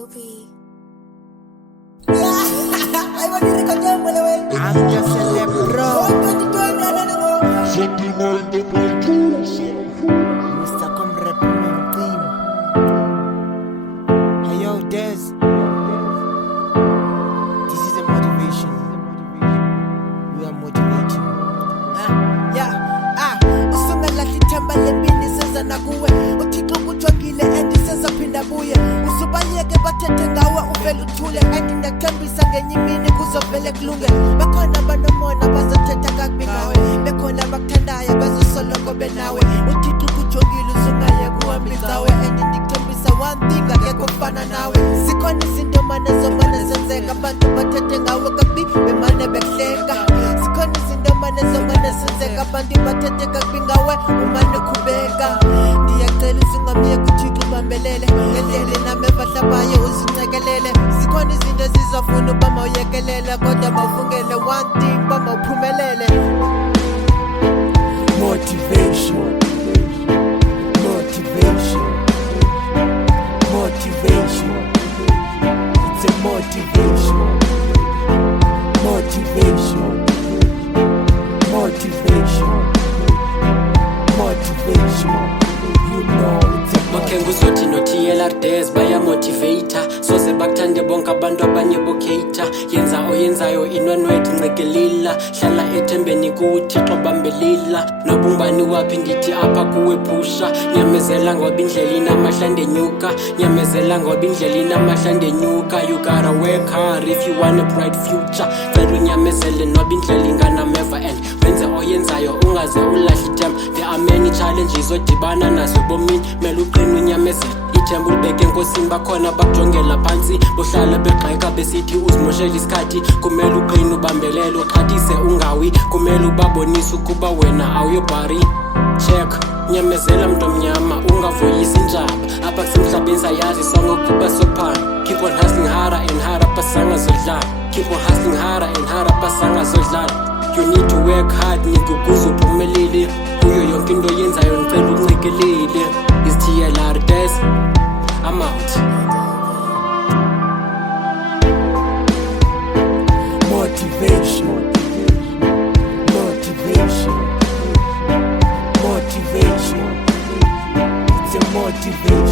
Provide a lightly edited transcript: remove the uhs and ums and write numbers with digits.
Dopey. I'm your celeb, bro. Zothiemind the producer. Mr. Come Repping Team. Hey yo, DezZ. This is a motivation. We are motivating. Usungalahli ithemba lempini senza nakuwe. Uthixo kujongile and sezaphinda buye. Usubayeke bathethe ngawe uvele uthule. And ndakuthembisa ngenye imini kuzovele kulunge. Bakhona abanomona bazothetha kakubi ngawe. Bekhona abakuthandayo bazosoloko benawe. Uthixo kujongile usungayeka uhambe ngawe. And ndikuthembisa one thing akekho ofana nawe. Zikhona izinto mane zomane zenzeka. Abantu bathethe ngawe kakubi bemane bekuhleka. Zikhona izinto mane zomane zenzeka. Abantu bathethe kakubi ngawe umane khubeka. Ndiyacela usingamyeki uthixo ubambelele. Ngendlela inameva hlabayo uzincekelele. Zikhona izinto ezizofuna uba mawuyekelele. Kodwa mawufungele one thing uba mawuphumelele. Motivation. Motivation. Motivation. It's a motivation. Motivation. Motivation. Motivation. You know it's a Makhengu Zothi no TLR DezZ bayamotivata soze bakuthande bonke abantu abanye bokhater yenza oyenzayo inonwethu ncekelila hlala ethembeni kuThixo bambelila nobumbani waphi ndithi apha kuwe phusha nyamezela ngoba indlela inamahla ndenyuka nyamezela ngoba indlela inamahla ndenyuka you gotta work hard if you want a bright future cela unyamezele noba indlela inganameva and wenze oyenzayo ungaze ulahle ithemba there are many challenges odibana nazo bomini mele uqine unyamezele ithemba ulibeke enkosini bakhona bakujongela phansi bohlala begxeka besithi uzimoshela isikhathi kumele uqine ubambelele uxhathise ungawi kumele ubabonise ukuba wena awuyobhari check nyamezela mntu omnyama ungavoyisi injaba apha kusemhlabeni sayazi sonke ukuba sophana keep on hustling harder and harder pasanga zodlala keep on hustling harder and harder pasanga zodlala you need to work hard nikukuze uphumelele kuyo yonke into yenzayo ngicela uncekelele is TLR DezZ I'm out. motivation. Motivation. Motivation. It's a motivation.